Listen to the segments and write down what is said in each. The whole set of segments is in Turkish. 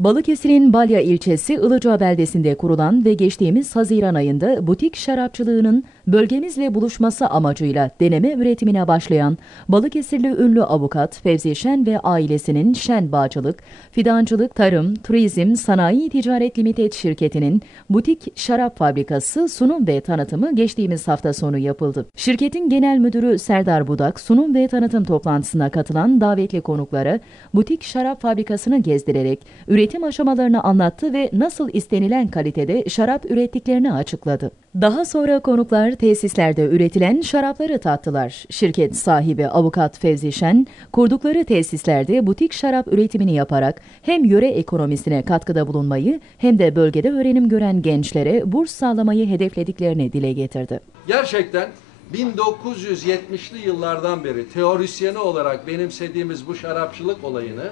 Balıkesir'in Balya ilçesi Ilıca beldesinde kurulan ve geçtiğimiz Haziran ayında butik şarapçılığının bölgemizle buluşması amacıyla deneme üretimine başlayan Balıkesirli ünlü avukat Fevzi Şen ve ailesinin Şen Bağcılık, Fidancılık, Tarım, Turizm, Sanayi Ticaret Limited şirketinin butik şarap fabrikası sunum ve tanıtımı geçtiğimiz hafta sonu yapıldı. Şirketin genel müdürü Serdar Budak, sunum ve tanıtım toplantısına katılan davetli konuklara butik şarap fabrikasını gezdirerek üretim aşamalarını anlattı ve nasıl istenilen kalitede şarap ürettiklerini açıkladı. Daha sonra konuklar tesislerde üretilen şarapları tattılar. Şirket sahibi avukat Fevzi Şen, kurdukları tesislerde butik şarap üretimini yaparak hem yöre ekonomisine katkıda bulunmayı hem de bölgede öğrenim gören gençlere burs sağlamayı hedeflediklerini dile getirdi. Gerçekten 1970'li yıllardan beri teorisyeni olarak benimsediğimiz bu şarapçılık olayını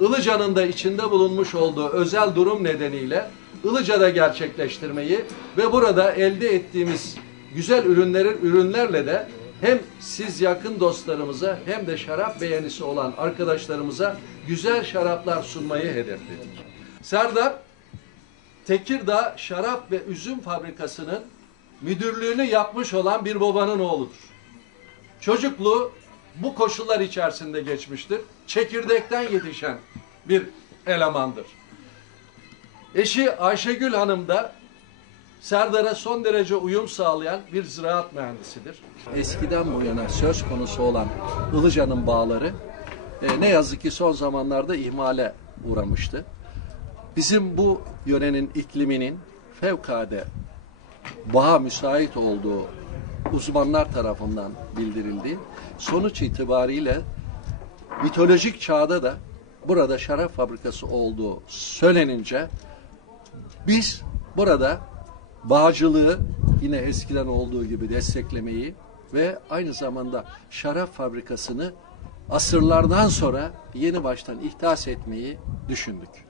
Ilıca'nın da içinde bulunmuş olduğu özel durum nedeniyle Ilıca'da gerçekleştirmeyi ve burada elde ettiğimiz güzel ürünlerin ürünlerle de hem siz yakın dostlarımıza hem de şarap beğenisi olan arkadaşlarımıza güzel şaraplar sunmayı hedefledik. Serdar Tekirdağ Şarap ve Üzüm Fabrikası'nın müdürlüğünü yapmış olan bir babanın oğludur. Çocukluğu bu koşullar içerisinde geçmiştir. Çekirdekten yetişen bir elemandır. Eşi Ayşegül Hanım da Serdar'a son derece uyum sağlayan bir ziraat mühendisidir. Eskiden bu yana söz konusu olan Ilıca'nın bağları e, ne yazık ki son zamanlarda ihmale uğramıştı. Bizim bu yörenin ikliminin fevkalade bağa müsait olduğu uzmanlar tarafından bildirildi. Sonuç itibariyle mitolojik çağda da burada şarap fabrikası olduğu söylenince biz burada bağcılığı yine eskiden olduğu gibi desteklemeyi ve aynı zamanda şarap fabrikasını asırlardan sonra yeni baştan ihdas etmeyi düşündük.